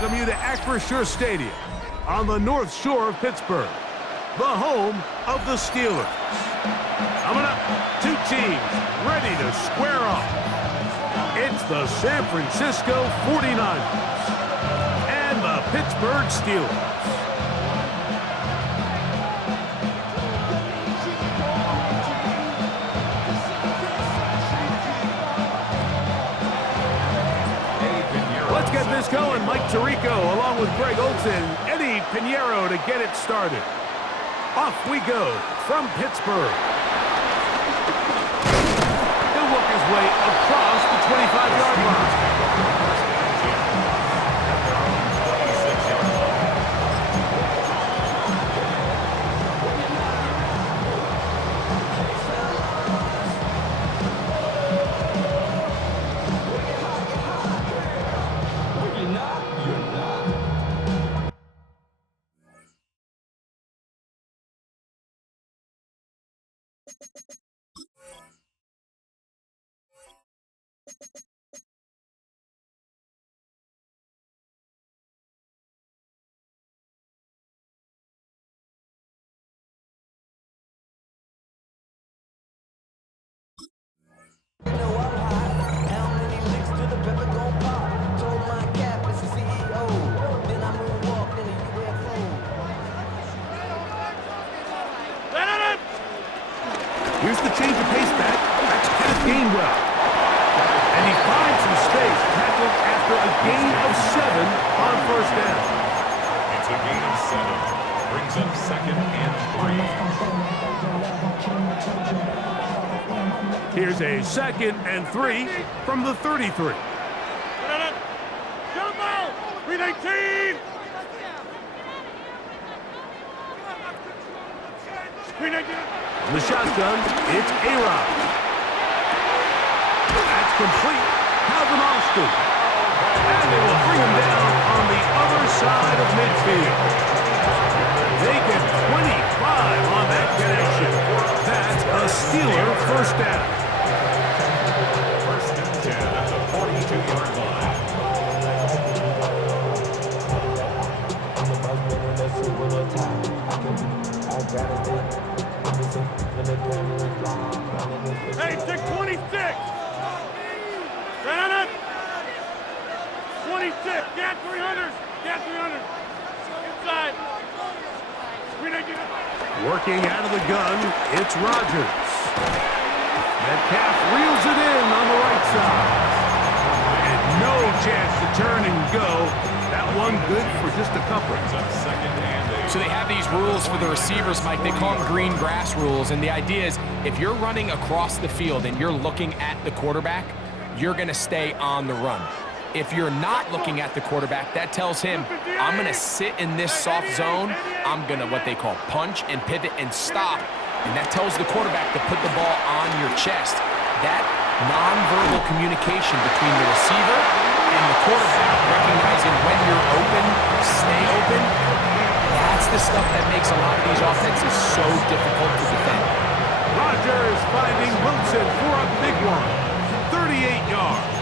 welcome you to Acrisure Stadium on the North Shore of Pittsburgh, the home of the Steelers. Coming up, two teams ready to square off. It's the San Francisco 49ers and the Pittsburgh Steelers. Let's get this going. Mike Tirico along with Greg Olson, Eddie Pinheiro to get it started. Off we go from Pittsburgh. He'll work his way across the 25-yard line. You know I'm hot. How many licks to the pepper gon' pop? Told my cap it's the CEO. Then I moonwalked in a UFO. Here's the change of pace back. That's Kenneth Gainwell. And he finds some space, tackled after a gain of 7 on first down. It's a gain of 7. Brings up 2nd and 3. Here's a 2nd and 3 from the 33. Jump out! 319! 319! On the shotgun, it's A-Rod. That's complete. Calvin Austin. And they will bring him down on the other side of midfield. They get 25 on that connection. That's a Steeler first down. First and 10 at the 42-yard line. Hey, 626! Right on it! 26! Gat 300! Gat 300! Inside! 319! Working out of the gun, it's Rodgers. Metcalf reels it in on the right side. And no chance to turn and go. That one good for just a couple. Brings up 2nd and 8. So they have these rules for the receivers, Mike. They call them green grass rules. And the idea is if you're running across the field and you're looking at the quarterback, you're going to stay on the run. If you're not looking at the quarterback, that tells him, I'm going to sit in this soft zone. I'm going to what they call punch and pivot and stop. And that tells the quarterback to put the ball on your chest. That nonverbal communication between the receiver and the quarterback, recognizing when you're open, stay open, that's the stuff that makes a lot of these offenses so difficult to defend. Rodgers finding Wilson for a big one. 38 yards.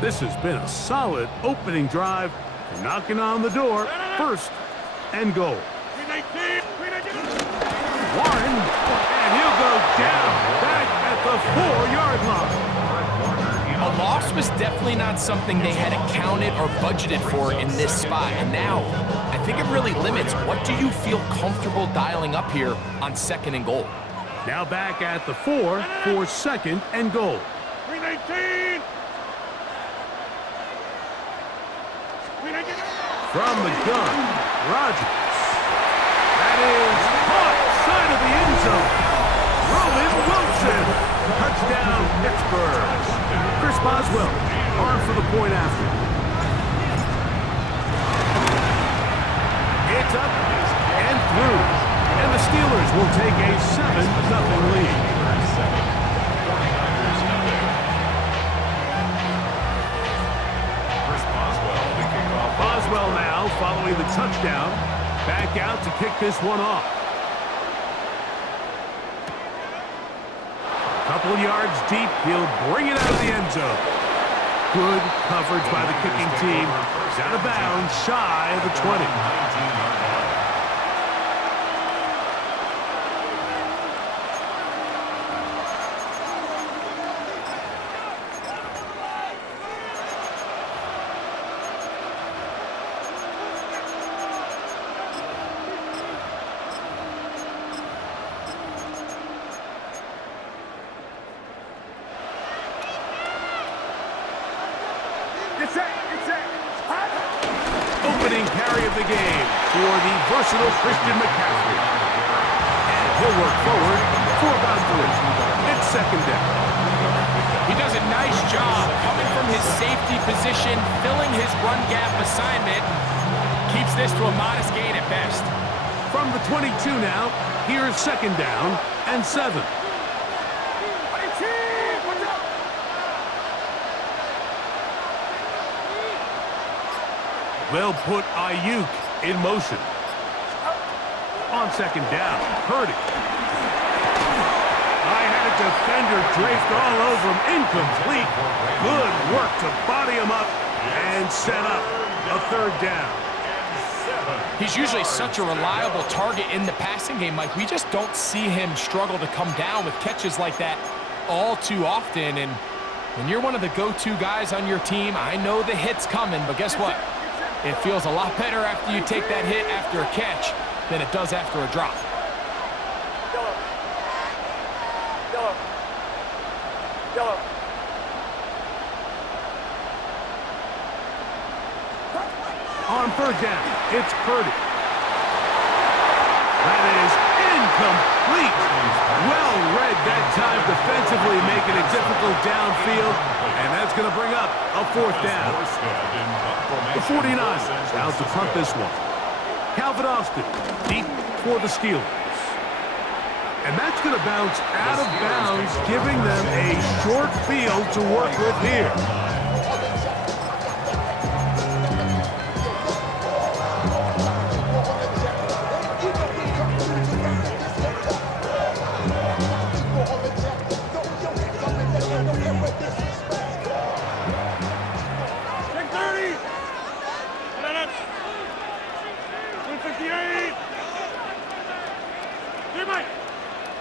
This has been a solid opening drive. Knocking on the door. First and goal. 319! 319! Warren, and he'll go down back at the 4-yard line. A loss was definitely not something they had accounted or budgeted for in this spot. And now, I think it really limits what do you feel comfortable dialing up here on 2nd and goal. Now back at the 4 for 2nd and goal. 319! 319! From the gun, Rodgers. That is caught side of the end zone. Roman Wilson. Touchdown, Pittsburgh. Chris Boswell on for the point after. It's up and through. And the Steelers will take a 7-0 lead. 49ers nothing. Chris Boswell, the kickoff. Boswell now following the touchdown. Back out to kick this one off. couple yards deep. He'll bring it out of the end zone. Good coverage by the kicking team. He's out of bounds, shy of the 20. Opening carry of the game for the versatile Christian McCaffrey. And he'll work forward for about 3. It's second down. He does a nice job coming from his safety position, filling his run gap assignment. Keeps this to a modest gain at best. From the 22 now, here's second down and 7. They'll put Ayuk in motion. On second down, Purdy. I had a defender draped all over him. Incomplete. Good work to body him up and set up a third down. He's usually such a reliable target in the passing game, Mike. We just don't see him struggle to come down with catches like that all too often. And when you're one of the go-to guys on your team, I know the hit's coming, but guess what? It feels a lot better after you take that hit after a catch than it does after a drop. On third down, it's Purdy. That is incomplete. Well read that time defensively, making it difficult downfield, and that's going to bring up a fourth down. The 49ers out to punt this one. Calvin Austin deep for the Steelers. And that's going to bounce out of bounds, giving them a short field to work with here.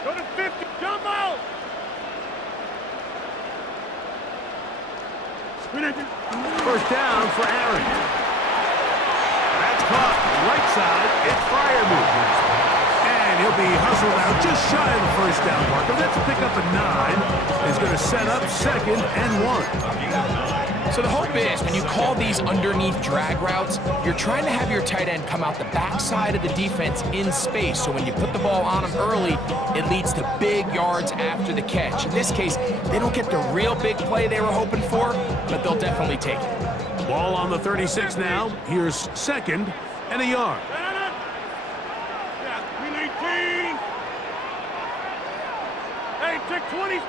Go to 50. Jump out. First down for Aaron. That's caught right side. It's Freiermuth. And he'll be hustled out just shy of the first down marker. That's a pickup of 9. He's going to set up second and 1. So the hope is when you call these underneath drag routes, you're trying to have your tight end come out the backside of the defense in space. So when you put the ball on him early, it leads to big yards after the catch. In this case, they don't get the real big play they were hoping for, but they'll definitely take it. Ball on the 36 now. Here's second and a yard. Yeah, 319. Hey, check 26.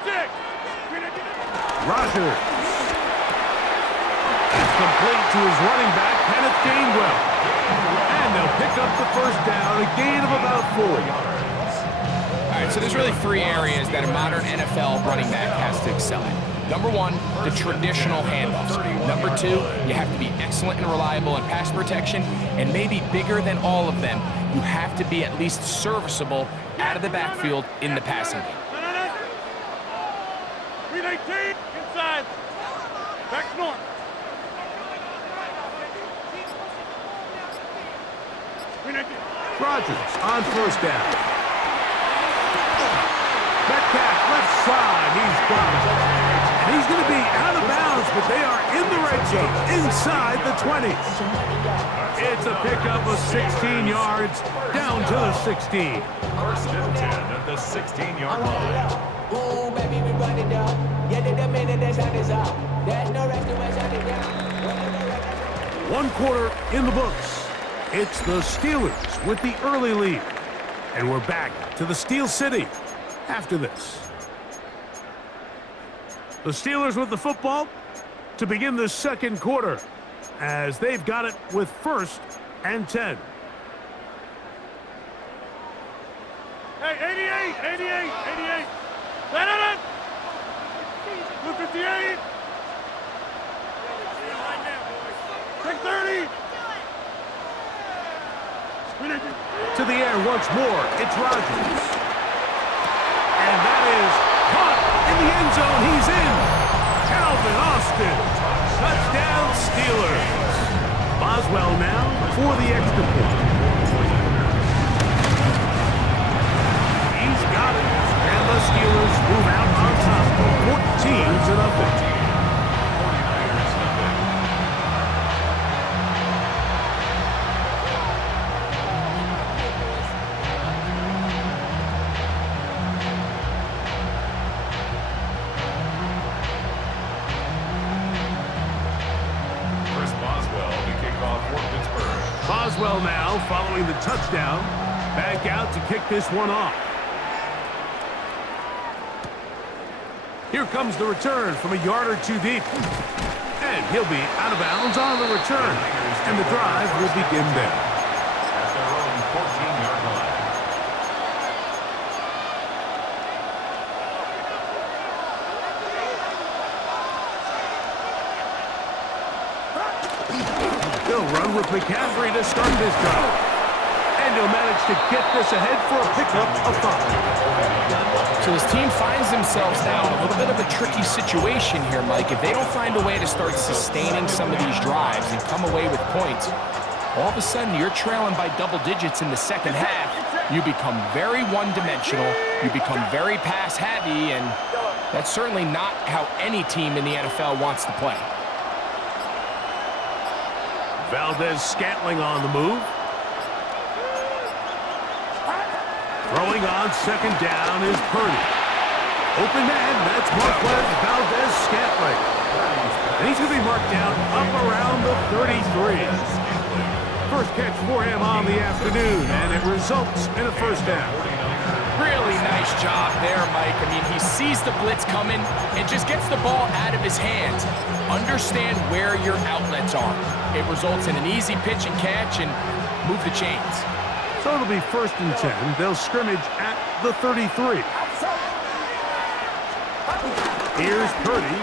Rogers. It's complete to his running back, Kenneth Gainwell. And they'll pick up the first down, a gain of about 4. All right, so there's really 3 areas that a modern NFL running back has to excel in. Number 1, the traditional handoffs. Number 2, you have to be excellent and reliable in pass protection. And maybe bigger than all of them, you have to be at least serviceable out of the backfield in the passing game. 319. Inside. Back north. Rogers on first down. Metcalf left side. He's got it. And he's going to be out of bounds, but they are in the red zone, inside the 20. It's a pickup of 16 yards, down to the 16. First and 10 at the 16-yard line. Boom, baby, we run it down. Yeah, the minute that shot is out. There's no rest to my shot it down. 1 quarter in the books. It's the Steelers with the early lead. And we're back to the Steel City after this. The Steelers with the football to begin the second quarter as they've got it with first and 10. Hey, 88. Let it in. To the air once more. It's Rodgers. And that is caught in the end zone. He's in. Calvin Austin. Touchdown Steelers. Boswell now for the extra point. He's got it. And the Steelers move out on top. 14-0. Boswell now following the touchdown. Back out to kick this one off. Here comes the return from a yard or two deep. And he'll be out of bounds on the return. And the drive will begin there. At their own 14-yard line. They'll run with McCaffrey to start this drive. And he'll manage to get this ahead for a pickup of 5. So his team finds themselves now in a little bit of a tricky situation here, Mike. If they don't find a way to start sustaining some of these drives and come away with points, all of a sudden you're trailing by double digits in the second half. You become very one-dimensional. You become very pass-heavy, and that's certainly not how any team in the NFL wants to play. Valdez-Scantling on the move. Throwing on second down is Purdy. Open man, that's Marquez Valdez-Scantling. And he's going to be marked down up around the 33. First catch for him on the afternoon, and it results in a first down. Really nice job there, Mike. I mean, he sees the blitz coming and just gets the ball out of his hands. Understand where your outlets are. It results in an easy pitch and catch and move the chains. So it'll be 1st and 10. They'll scrimmage at the 33. Here's Purdy.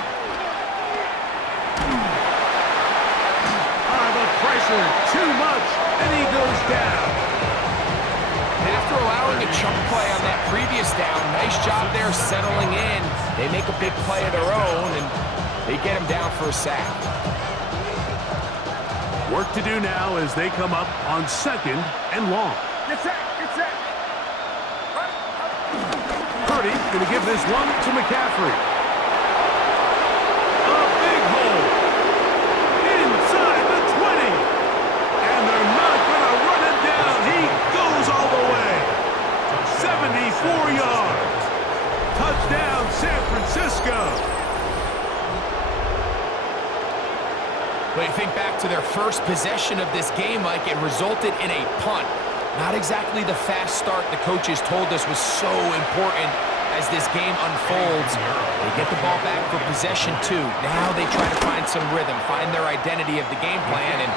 The pressure, too much, and he goes down. After allowing a chunk play on that previous down, nice job there settling in. They make a big play of their own, and they get him down for a sack. Work to do now as they come up on 2nd and long. Get set, get set. Purdy going to give this one to McCaffrey. A big hole. Inside the 20. And they're not going to run it down. He goes all the way. 74 yards. Touchdown, San Francisco. But you think back to their first possession of this game, Mike, it resulted in a punt. Not exactly the fast start the coaches told us was so important as this game unfolds. They get the ball back for possession 2. Now they try to find some rhythm, find their identity of the game plan, and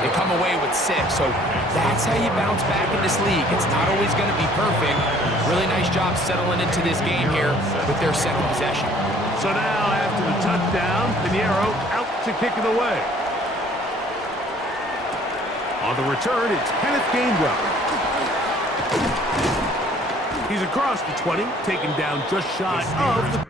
they come away with 6. So that's how you bounce back in this league. It's not always going to be perfect. Really nice job settling into this game here with their 2nd possession. So now after the touchdown, Pinheiro out to kick it away. On the return, it's Kenneth Gainwell. He's across the 20, taken down just shy of the...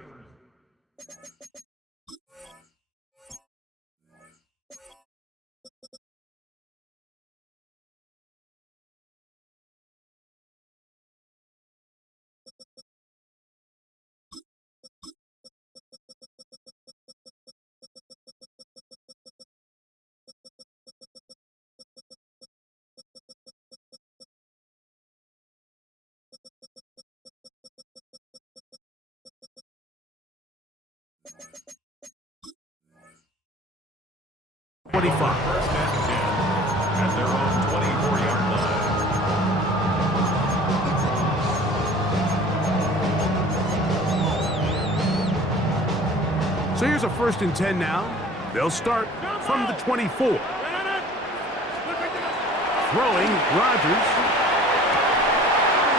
First and 10 at their own 24-yard line. So here's a 1st and 10 now. They'll start from the 24. Throwing, Rodgers.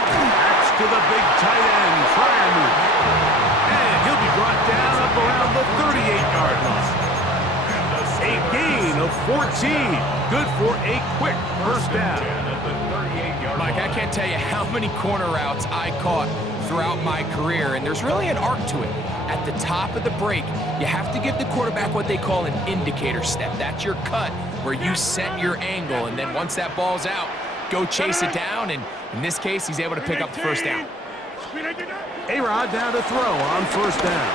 Backs to the big tight end, Freiermuth. And he'll be brought down up around the 38-yard line. A gain of 14. Good for a quick first down. At the 38-yard can't tell you how many corner routes I caught throughout my career, and there's really an art to it. At the top of the break, you have to give the quarterback what they call an indicator step. That's your cut, where you set your angle, and then once that ball's out, go chase it down, and in this case, he's able to pick up the first down. A-Rod down to throw on first down.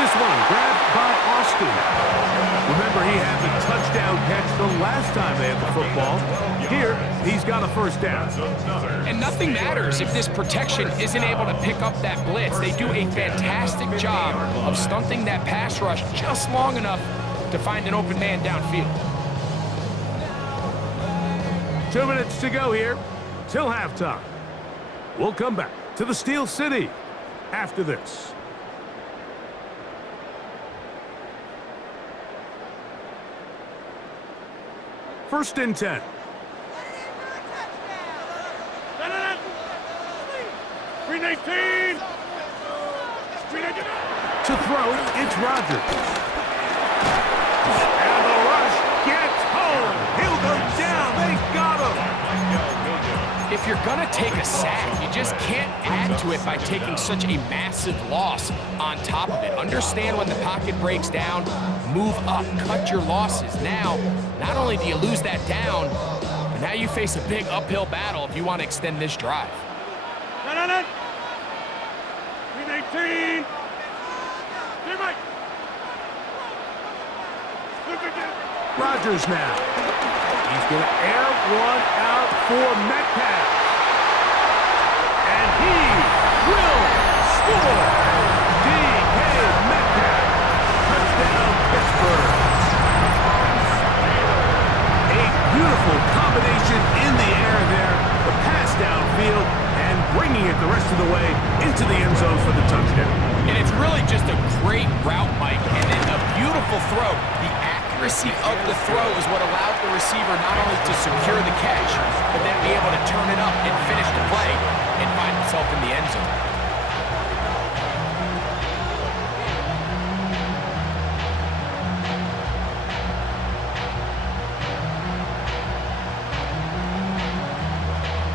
This one grabbed by Austin. Remember, he had the touchdown catch the last time they had the football. Here, he's got a first down. And nothing matters if this protection isn't able to pick up that blitz. They do a fantastic job of stunting that pass rush just long enough to find an open man downfield. 2 minutes to go here till halftime. We'll come back to the Steel City after this. First and 10. Green 18. To throw, it's Rodgers. And the rush gets home. He'll go down. They got him. If you're gonna take a sack, you just can't add to it by taking such a massive loss on top of it. Understand when the pocket breaks down, move up, cut your losses. Now, not only do you lose that down, but now you face a big uphill battle if you want to extend this drive. Green 18. Here, Mike. Rodgers now. He's going to air one out for Metcalf. And he will score. D.K. Metcalf. Touchdown, Pittsburgh. A beautiful combination in the air there. The pass downfield and bringing it the rest of the way into the end zone for the touchdown. And it's really just a great route, Mike, and then a beautiful throw. The accuracy of the throw is what allowed the receiver not only to secure the catch, but then be able to turn it up and finish the play and find himself in the end zone.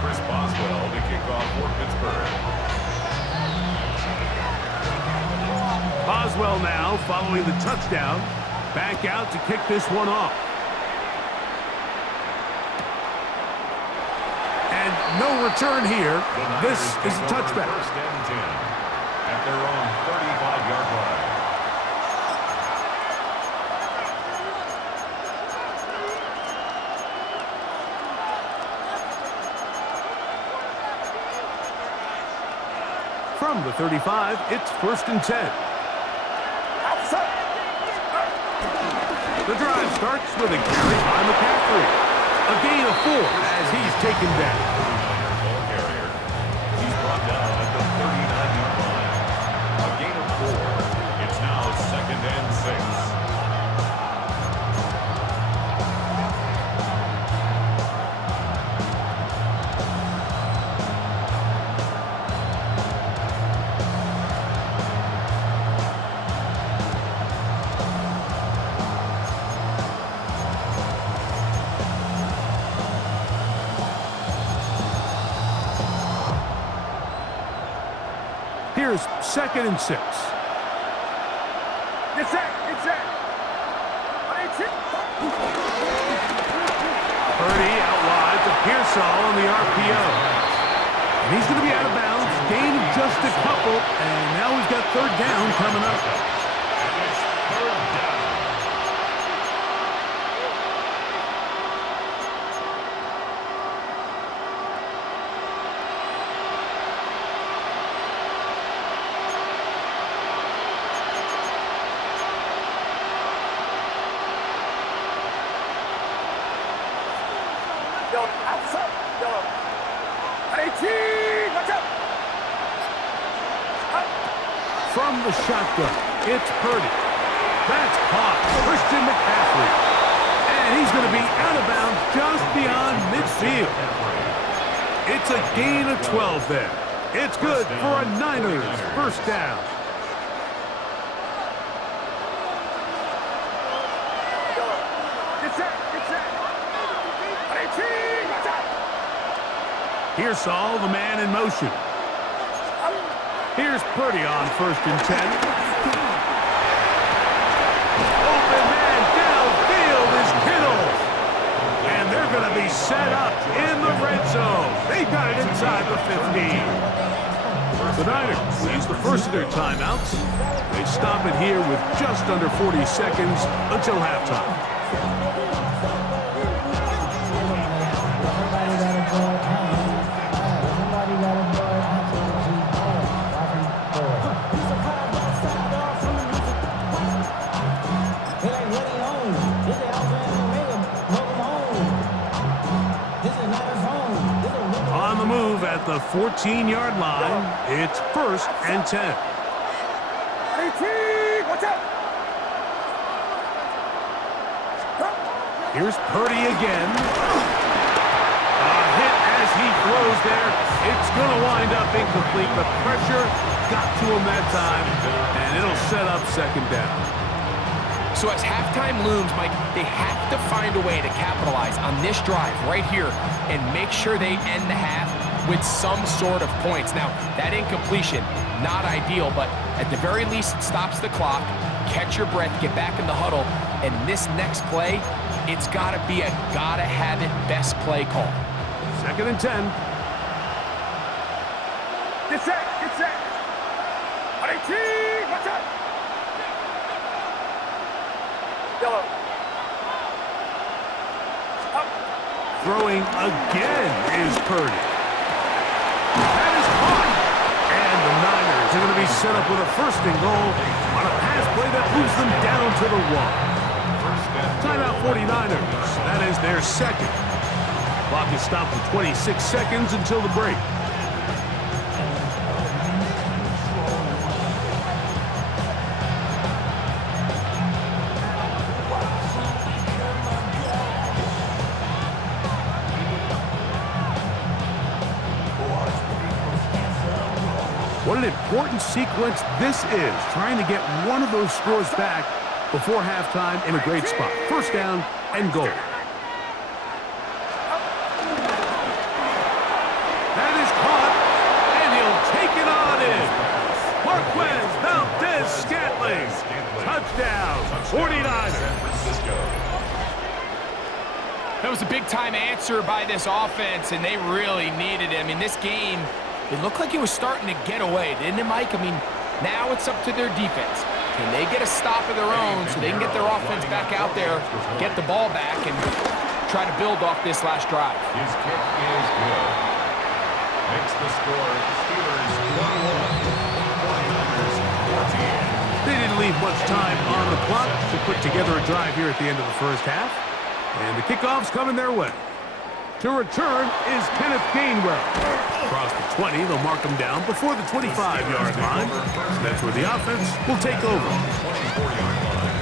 Chris Boswell to kick off for Pittsburgh. Boswell now following the touchdown. Back out to kick this one off. And no return here. This is a touchback. First and 10 at their own 35-yard line. From the 35, it's first and 10. The drive starts with a carry by McCaffrey. A gain of 4 as he's taken down. Ball carrier. He's brought down at the 39-yard line. A gain of 4. It's now second and 6. Here's second and 6. Get set. Get set. Purdy out wide to Pearsall on the RPO. And he's going to be out of bounds. Gain of just a couple. And now we've got third down coming up. And it's third down. From the shotgun, it's Purdy. That's caught. Christian McCaffrey. And he's going to be out of bounds just beyond midfield. It's a gain of 12 there. It's good for a Niners first down. Here's Saul, the man in motion. Here's Purdy on 1st and 10. Open man downfield is Kittle. And they're going to be set up in the red zone. They've got it inside the 15. The Niners will use the first of their timeouts. They stop it here with just under 40 seconds until halftime. On the move at the 14-yard line, it's 1st and 10. Here's Purdy again. A hit as he throws there. It's going to wind up incomplete. The pressure got to him that time, and it'll set up 2nd down. So as halftime looms, Mike, they have to find a way to capitalize on this drive right here and make sure they end the half with some sort of points. Now, that incompletion, not ideal, but at the very least, it stops the clock. Catch your breath, get back in the huddle, and this next play, it's got to be a gotta-have-it best play call. 2nd and 10. Get set, get set. Watch out. Yellow. Throwing again is Purdy. That is caught. And the Niners are going to be set up with a 1st and goal on a pass play that moves them down to the 1. Timeout 49ers. That is their 2nd. Clock is stopped for 26 seconds until the break. What an important sequence this is, trying to get one of those scores back before halftime in a great spot. 1st down and goal. That is caught, and he'll take it on in. Marquez Valdez-Scantling. Touchdown, 49ers. That was a big-time answer by this offense, and they really needed it. I mean, this game, it looked like it was starting to get away, didn't it, Mike? I mean, now it's up to their defense. Can they get a stop of their own so they can get their offense back out there, get the ball back, and try to build off this last drive? His kick is good. Makes the score Steelers 21, 49ers 14. They didn't leave much time on the clock to put together a drive here at the end of the 1st half. And the kickoff's coming their way. To return is Kenneth Gainwell. Across the 20, they'll mark him down before the 25-yard line. That's where the offense will take over. 24-yard line.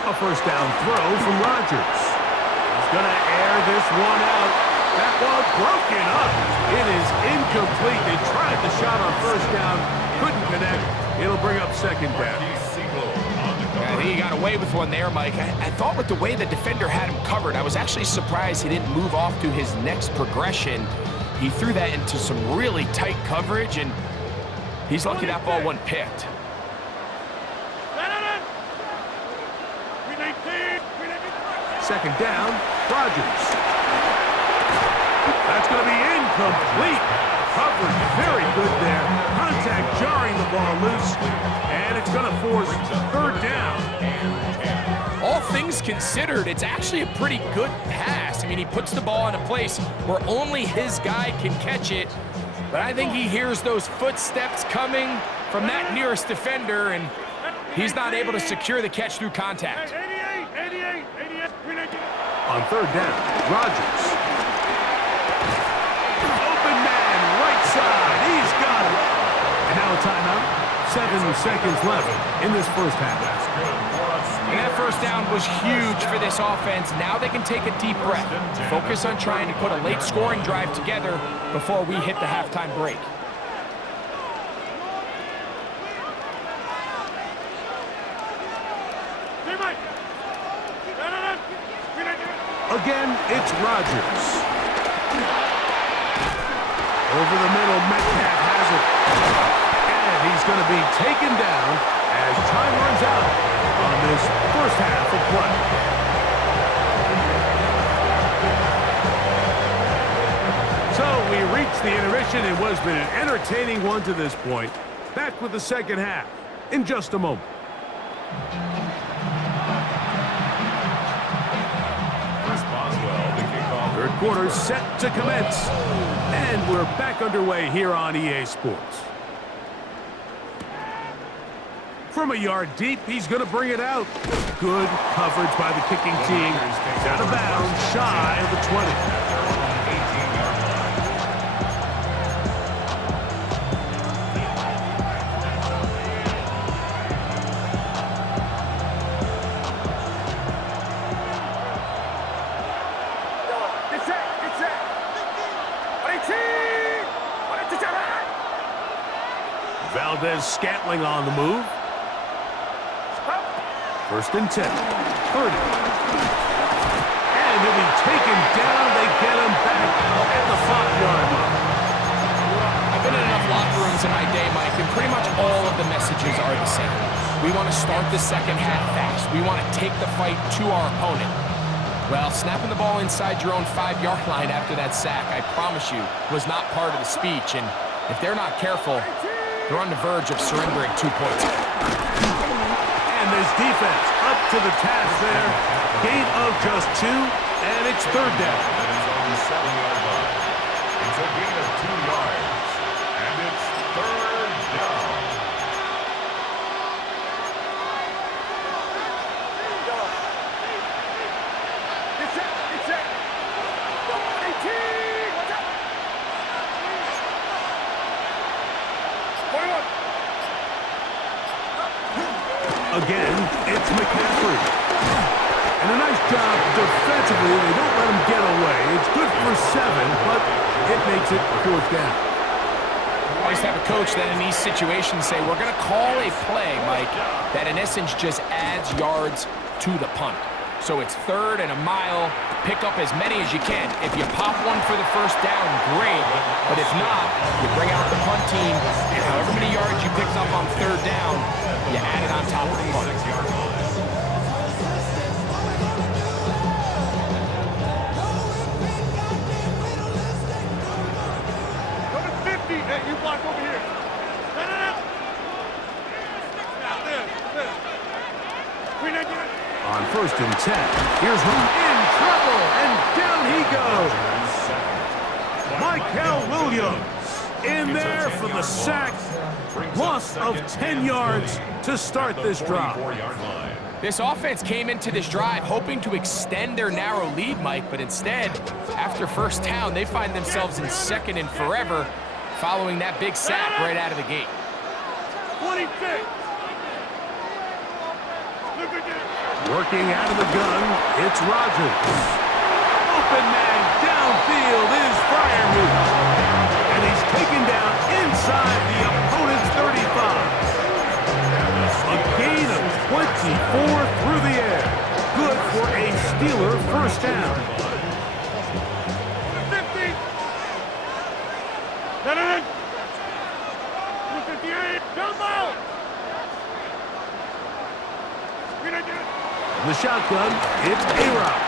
A 1st down throw from Rodgers. He's going to air this one out. That ball broken up. It is incomplete. They tried the shot on 1st down. Couldn't connect. It'll bring up 2nd down. I think he got away with one there, Mike. I thought with the way the defender had him covered, I was actually surprised he didn't move off to his next progression. He threw that into some really tight coverage, and he's lucky that ball wasn't picked. 2nd down, Rodgers. That's going to be incomplete. Coverage very good there. Contact jarring the ball loose, and it's going to force 3rd down. All things considered, it's actually a pretty good pass. I mean, he puts the ball in a place where only his guy can catch it, but I think he hears those footsteps coming from that nearest defender, and he's not able to secure the catch through contact. 88. On 3rd down, Rodgers. Open man, right side. He's got it. And now a timeout. 7 seconds left in this 1st half. That's good for us. And that first down was huge for this offense. Now they can take a deep breath. Focus on trying to put a late scoring drive together before we hit the halftime break. Again, it's Rodgers. Over the middle, Metcalf has it. And he's going to be taken down as time runs out on this first half of play. So we reached the intermission. It was been an entertaining one to this point. Back with the second half in just a moment. Third quarter set to commence. And we're back underway here on EA Sports. From a yard deep, he's going to bring it out. Good coverage by the kicking team. He's out of bounds, shy of the 20. Valdez-Scantling on the move. First and 10. 30. And he'll be taken down. They get him back at the 5-yard line. I've been in enough locker rooms in my day, Mike, and pretty much all of the messages are the same. We want to start the second half fast. We want to take the fight to our opponent. Well, snapping the ball inside your own 5-yard line after that sack, I promise you, was not part of the speech. And if they're not careful, they're on the verge of surrendering 2 points. And this defense up to the task there. Gain of just 2, and it's third down. That is on the 7-yard line. It's a gain of 2 yards, and it's third down. Again, it's McCaffrey. And a nice job defensively. They don't let him get away. It's good for 7, but it makes it fourth down. I just have a coach that in these situations say, we're going to call a play, Mike, that in essence just adds yards to the punt. So it's 3rd and a mile. Pick up as many as you can. If you pop one for the first down, great. But if not, you bring out the punt team, and however many yards you picked up on 3rd down, you add it on top of the punt. Number 50, hey, you block over here. No. Now, this. Green again. On first and 10, here's who in trouble, and down he goes. Michael Williams in there for the sack. Loss of 10 yards to start this drive. This offense came into this drive hoping to extend their narrow lead, Mike, but instead, after first down, they find themselves in 2nd and forever following that big sack right out of the gate. 26. Working out of the gun, it's Rodgers. Open man downfield is Freiermuth. And he's taken down inside the opponent's 35. A gain of 24 through the air. Good for a Steeler first down. 50. No. 58. Jump out. Green again. The shotgun, it's A-Rod.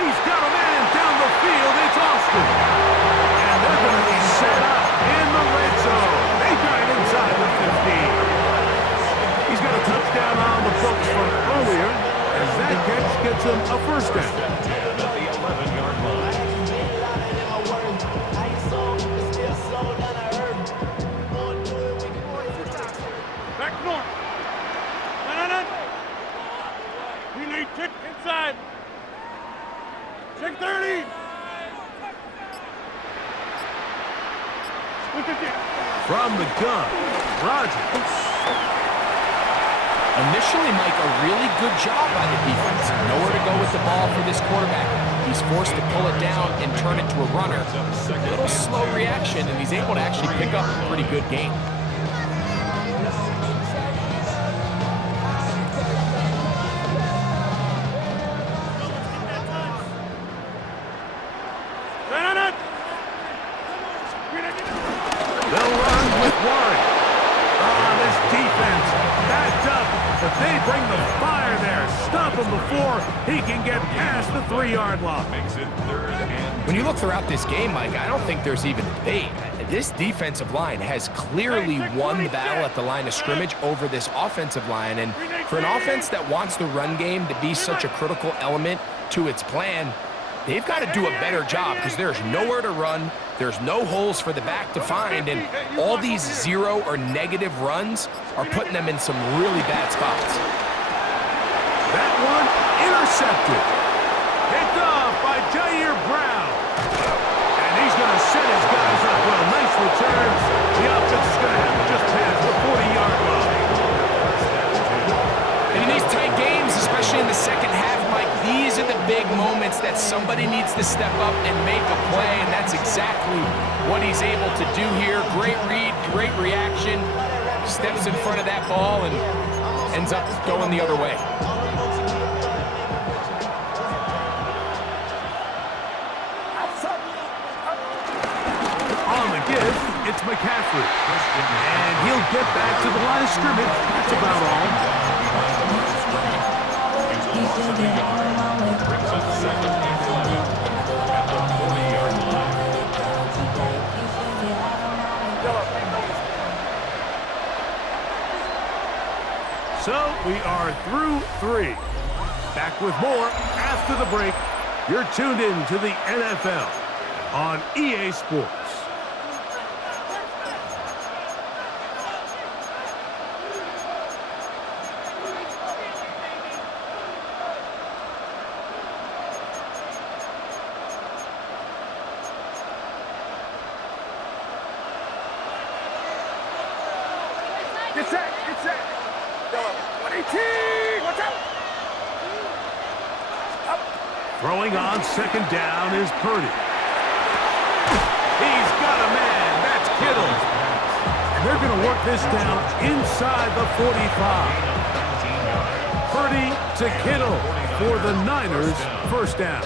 He's got a man down the field. It's Austin. And they're going to be set up in the red zone. They got it inside the 15. He's got a touchdown on the books from earlier, as that catch gets him a first down. At the 11-yard line. Back north. No. Relay check inside. Check 30. From the gun, Rodgers. Initially, Mike, a really good job by the defense. Nowhere to go with the ball for this quarterback. He's forced to pull it down and turn it to a runner. A little slow reaction, and he's able to actually pick up a pretty good game. They'll run with Warren. This defense backed up, but they bring the fire there. Stop him before he can get past the 3-yard line. Makes it 3rd and When you look throughout this game, Mike, I don't think there's even a debate. This defensive line has clearly won the battle at the line of scrimmage over this offensive line. And for an offense that wants the run game to be such a critical element to its plan, they've got to do a better job because there's nowhere to run. There's no holes for the back to find. And all these 0 or negative runs are putting them in some really bad spots. That one intercepted. Picked off by Jair Brown. And he's going to set his guys up well. Nice return. The offense is going to have to just pass the 40-yard line. And in these tight games, especially in the second half, Mike, these are the big moments that somebody needs to step up and make a play, and that's exactly what he's able to do here. Great read, great reaction, steps in front of that ball and ends up going the other way. On the give, it's McCaffrey. And he'll get back to the line of scrimmage. That's about all. brings up 2nd and 11 at the 40-yard line. So we are through 3. Back with more after the break. You're tuned in to the NFL on EA Sports. Get set, get set. 118, watch out. Throwing on 2nd down is Purdy. He's got a man. That's Kittle. And they're going to work this down inside the 45. Purdy to Kittle for the Niners. 1st down.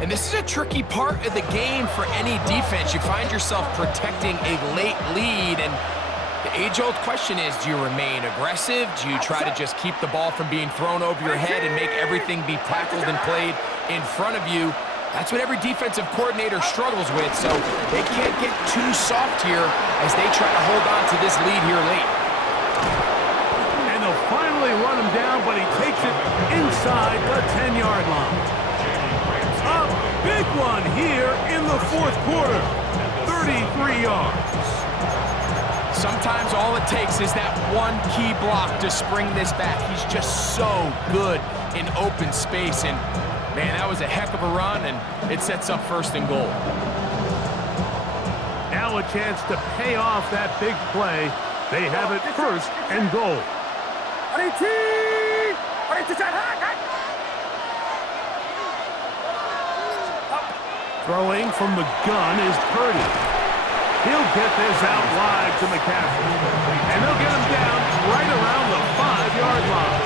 And this is a tricky part of the game for any defense. You find yourself protecting a late lead, and the age-old question is, do you remain aggressive? Do you try to just keep the ball from being thrown over your head and make everything be tackled and played in front of you? That's what every defensive coordinator struggles with, so they can't get too soft here as they try to hold on to this lead here late. And they'll finally run him down, but he takes it inside the 10-yard line. A big one here in the 4th quarter. 33 yards. Sometimes all it takes is that one key block to spring this back. He's just so good in open space, and man, that was a heck of a run, and it sets up 1st and goal. Now a chance to pay off that big play. They have it 1st and goal. 118, 118, Throwing from the gun is Purdy. He'll get this out wide to McCaffrey. And they'll get him down right around the 5-yard line.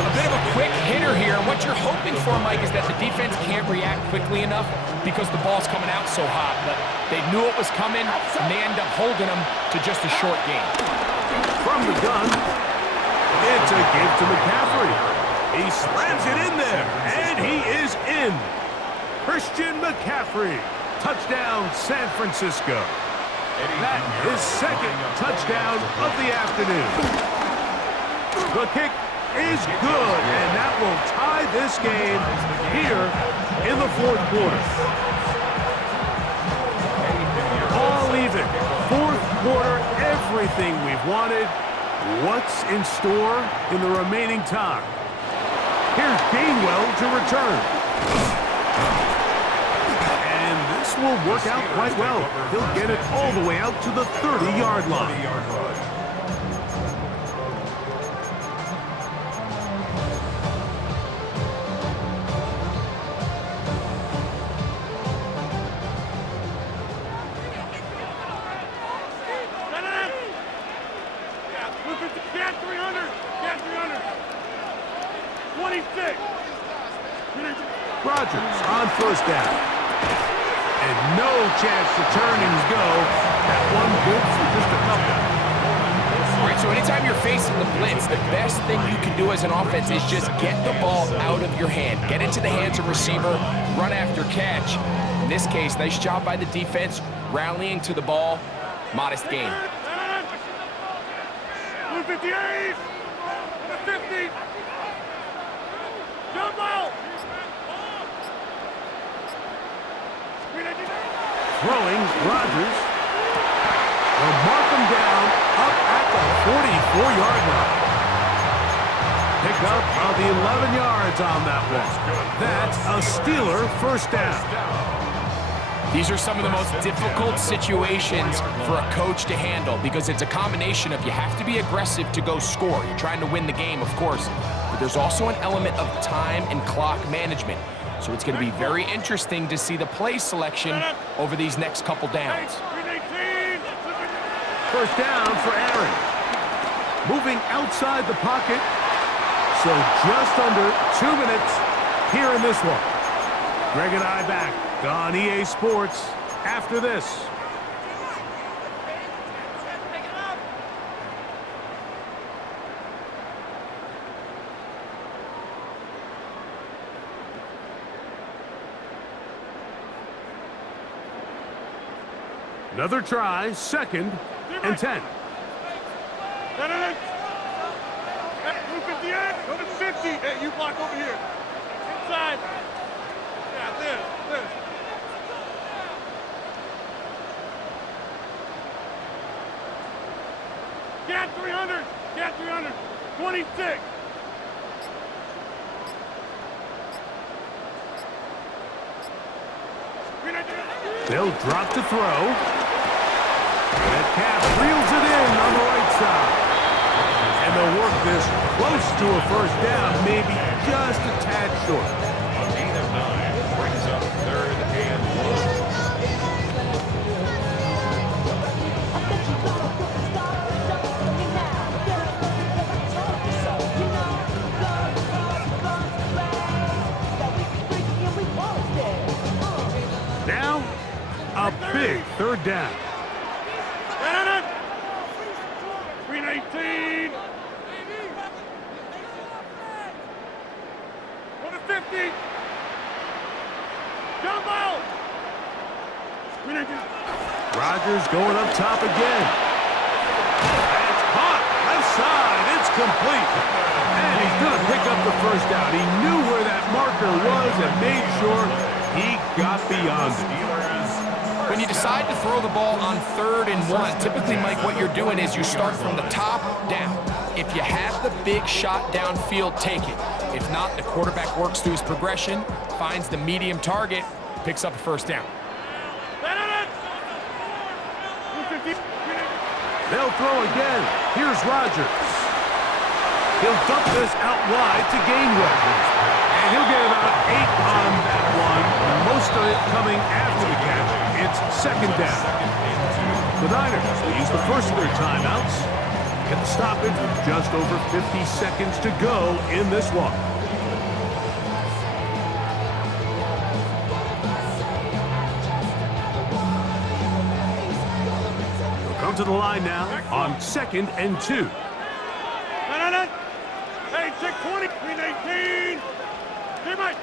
A bit of a quick hitter here. What you're hoping for, Mike, is that the defense can't react quickly enough because the ball's coming out so hot. But they knew it was coming, and they end up holding them to just a short game. From the gun, it's a give to McCaffrey. He slams it in there, and he is in. Christian McCaffrey. Touchdown, San Francisco. That is 2nd touchdown of the afternoon. The kick is good, and that will tie this game here in the 4th quarter. All even. 4th quarter, everything we've wanted. What's in store in the remaining time? Here's Gainwell to return. Will work out quite well. He'll get it all the way out to the 30-yard line. Rodgers on first down. And no chance to turn and go. That one good for just a couple. All right, so anytime you're facing the blitz, the best thing you can do as an offense is just get the ball out of your hand. Get into the hands of receiver, run after catch. In this case, nice job by the defense, rallying to the ball. Modest gain. 158, 50, jump out. Throwing, Rodgers. They'll mark him down up at the 44-yard line. Pick up of the 11 yards on that one. That's a Steeler first down. These are some of the most difficult situations for a coach to handle because it's a combination of you have to be aggressive to go score. You're trying to win the game, of course, but there's also an element of time and clock management. So it's going to be very interesting to see the play selection over these next couple downs. First down for Aaron. Moving outside the pocket. So just under 2 minutes here in this one. Greg and I back on EA Sports after this. Another try, 2nd and 10. 58, go to 50. Hey, you block over here. Inside. Yeah, this. Get 300. Get 300. 26. They'll drop to throw. Metcalf reels it in on the right side. And they'll work this close to a first down, maybe just a tad short. A gain of 9 brings up 3rd and 1. Now, a big 3rd down. 319. Go to 50. Jump out. Rodgers going up top again. It's caught. Left side. It's complete. And he's going to pick up the first down. He knew where that marker was and made sure he got beyond it. When you decide to throw the ball on 3rd and 1, typically, Mike, what you're doing is you start from the top down. If you have the big shot downfield, take it. If not, the quarterback works through his progression, finds the medium target, picks up a first down. They'll throw again. Here's Rodgers. He'll dump this out wide to Gainwell. And he'll get about 8 on that one. Most of it coming after the catch. It's 2nd down. The Niners will use the first of their timeouts. Get the stoppage with just over 50 seconds to go in this one. They'll come to the line now on 2nd and 2. Hey, check 20. 319. Hey, Mike.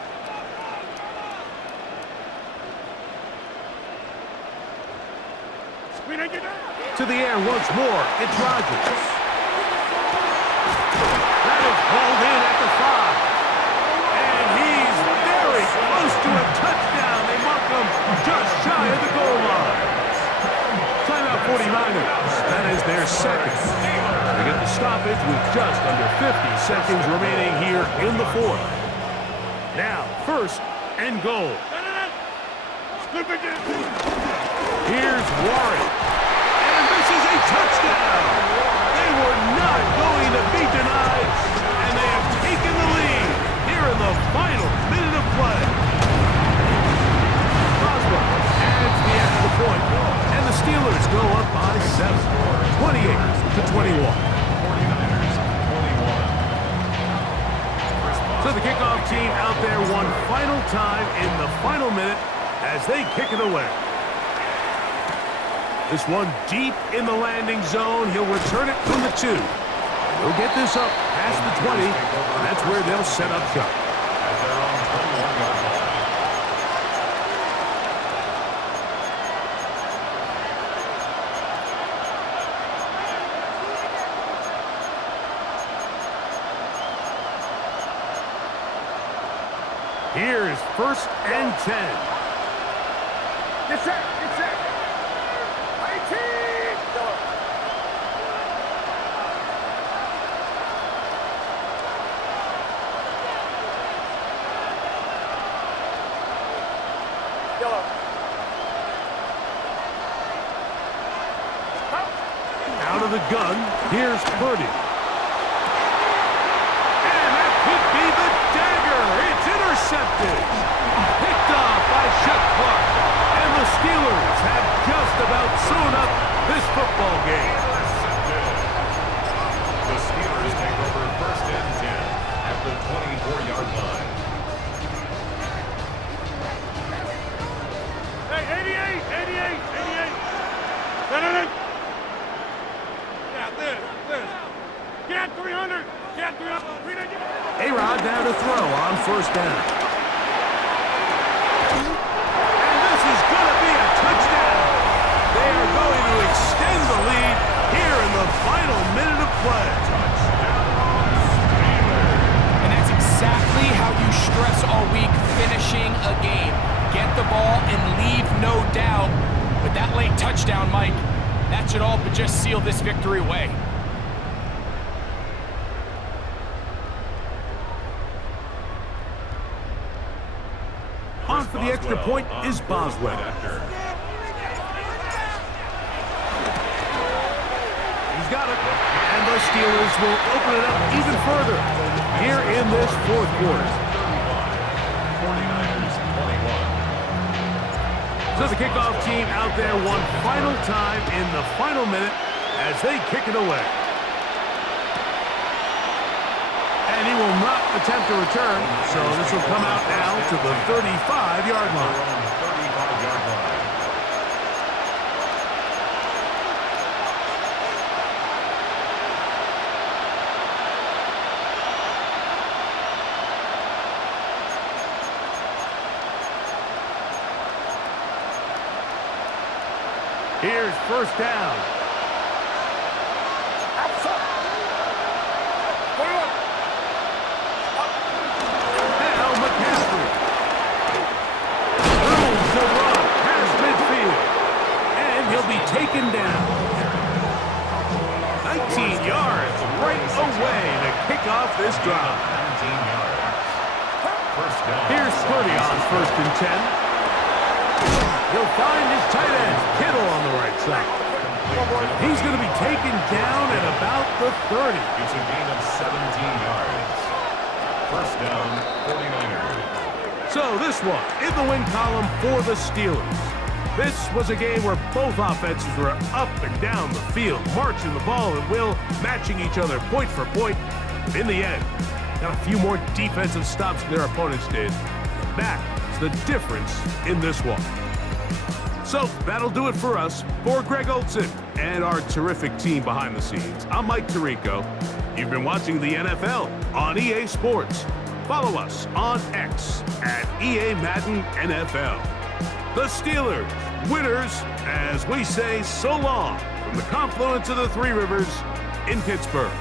To the air once more. It's Rodgers. That is hauled in at the 5. And he's very close to a touchdown. They mark him just shy of the goal line. Timeout 49ers. That is their 2nd. They get the stoppage with just under 50 seconds remaining here in the 4th. Now, 1st and goal. Here's Warren. And this is a touchdown. They were not going to be denied. And they have taken the lead here in the final minute of play. Boswell adds the extra point. And the Steelers go up by 7. 28-21. 49ers 21. So the kickoff team out there one final time in the final minute as they kick it away. This one deep in the landing zone. He'll return it from the 2. He'll get this up past the 20, and that's where they'll set up shop. At their own 21-yard line. Here's 1st and 10. Get set. Get set. 18. Yellow. Out of the gun, here's Purdy. And that could be the dagger. It's intercepted. Picked off by Chuck Clark. And the Steelers have just about sewn up this football game. The Steelers take over 1st and 10 at the 24-yard line. Hey, 88. No. Yeah, this. Get 300. Get 300. A-Rod down to throw on 1st down. And this is going to be a touchdown. They are going to extend the lead here in the final minute of play. And that's exactly how you stress all week finishing a game. Get the ball and leave no doubt. With that late touchdown, Mike, that should all but just seal this victory away. On for the extra point is Boswell. He's got it. And the Steelers will open it up even further here in this 4th quarter. 49ers 21. So the kickoff team out there one final time in the final minute as they kick it away. And he will not attempt to return, so this will come out now to the 35-yard line. 35-yard line. Here's 1st down. Now McCaffrey. Room to run past midfield. And he'll be taken down. 19 yards right away to kick off this drive. 19 yards. 1st down. Here's Purdy on 1st and 10. He'll find his tight end, Kittle, on the right side. He's going to be taken down at about the 30. It's a gain of 17 yards. 1st down, 49ers. So this one in the win column for the Steelers. This was a game where both offenses were up and down the field, marching the ball at will, matching each other point for point. But in the end, got a few more defensive stops than their opponents did. That's the difference in this one. So that'll do it for us. For Greg Olson and our terrific team behind the scenes, I'm Mike Tirico. You've been watching the NFL on EA Sports. Follow us on X at EA Madden NFL. The Steelers, winners, as we say so long from the confluence of the Three Rivers in Pittsburgh.